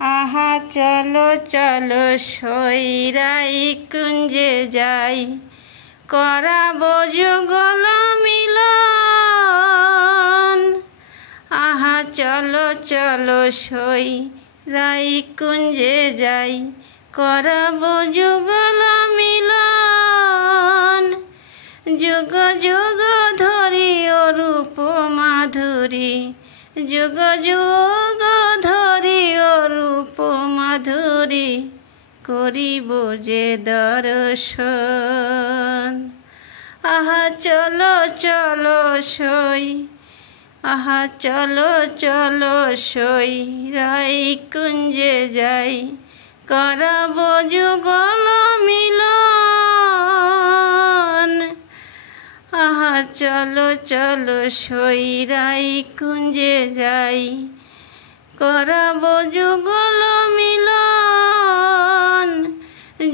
আহা চলো চলো সইরাই কুঞ্জে যাই, করাবো যুগল মিলন। আহা চলো চলো সইরাই কুঞ্জে যাই, করাবো যুগল মিলন। যুগ যুগ ধরি অরূপ মাধুরী, যুগ যুগ ধরি অরূপ মাধুরী, করিব যে দর্শন। আহা চলো চলো সই, আহা চলো চলো সইরাই কুঞ্জে যাই, করাবো যুগল মিলন। আহা চলো চলো সইরাই কুঞ্জে যাই, করাবো যুগল মিলন।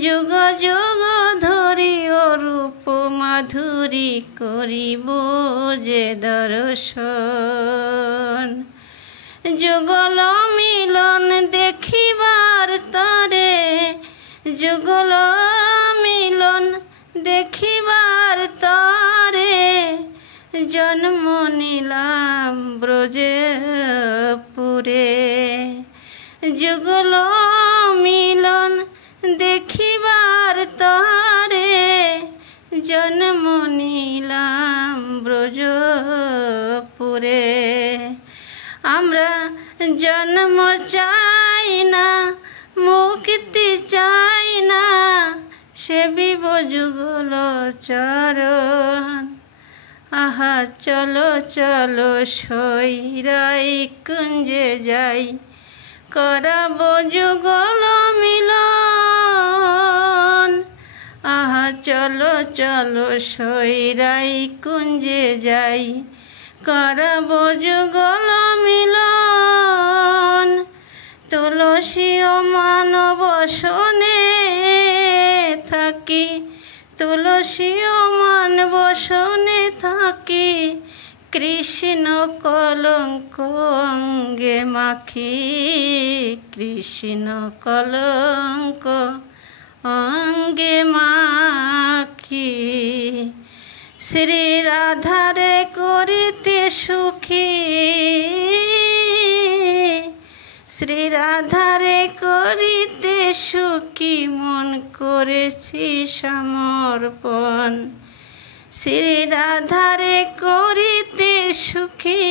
যুগ যুগ ধরি অরূপ মাধুরী, করিব যে দর্শন। যুগল মিলন দেখিবার তরে, যুগল মিলন দেখিবার তরে, জন্ম নিলাম ব্রজপুরে। যুগল মিলন দেখিবার তরে, জন্ম নিলাম ব্রজপুরে। আমরা জন্ম চাই না, মুক্তি চাই না, সেবিব যুগল চরণ। আহা চলো চলো সইরাই কুঞ্জে যাই, করাবো যুগল মিলন। আহা চলো চলো সইরাই কুঞ্জে যাই, করাবো যুগল মিলন। তুলসী ও মানব বসনে থাকি, তুলসী ও মানব বসনে থাকি, কৃষ্ণ কলঙ্ক অঙ্গে মাখি, কৃষ্ণ কলঙ্ক অঙ্গে মাখি। শ্রী রাধারে করিতে সুখী, শ্রী রাধারে করিতে সুখী, মন করেছি সমর্পণ। শ্রী রাধারে করিতে সুখী,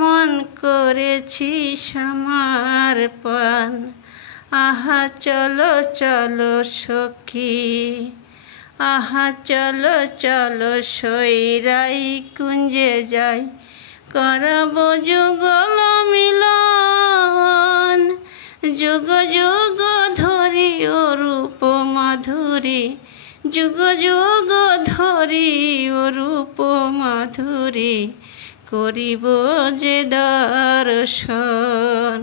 মন করেছি সমর্পণ। আহা চলো চলো সখী, আহা চলো চলো সইরাই কুঞ্জে যাই, করাবো যুগল মিলন। যুগ যুগ ধরি অরূপ মাধুরী, যুগ যুগ ধরি অরূপ মাধুরী, করিব যে দর্শন।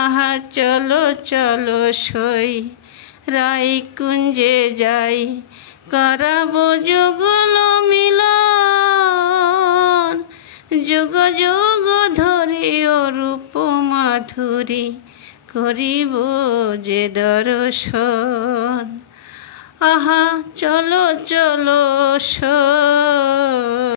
আহা চলো চলো সইরাই কুঞ্জে যাই, করাবো যুগল মিলন। যুগ যুগ ধরি অরূপ মাধুরী, করিব যে দর্শন। আহা চলো চলো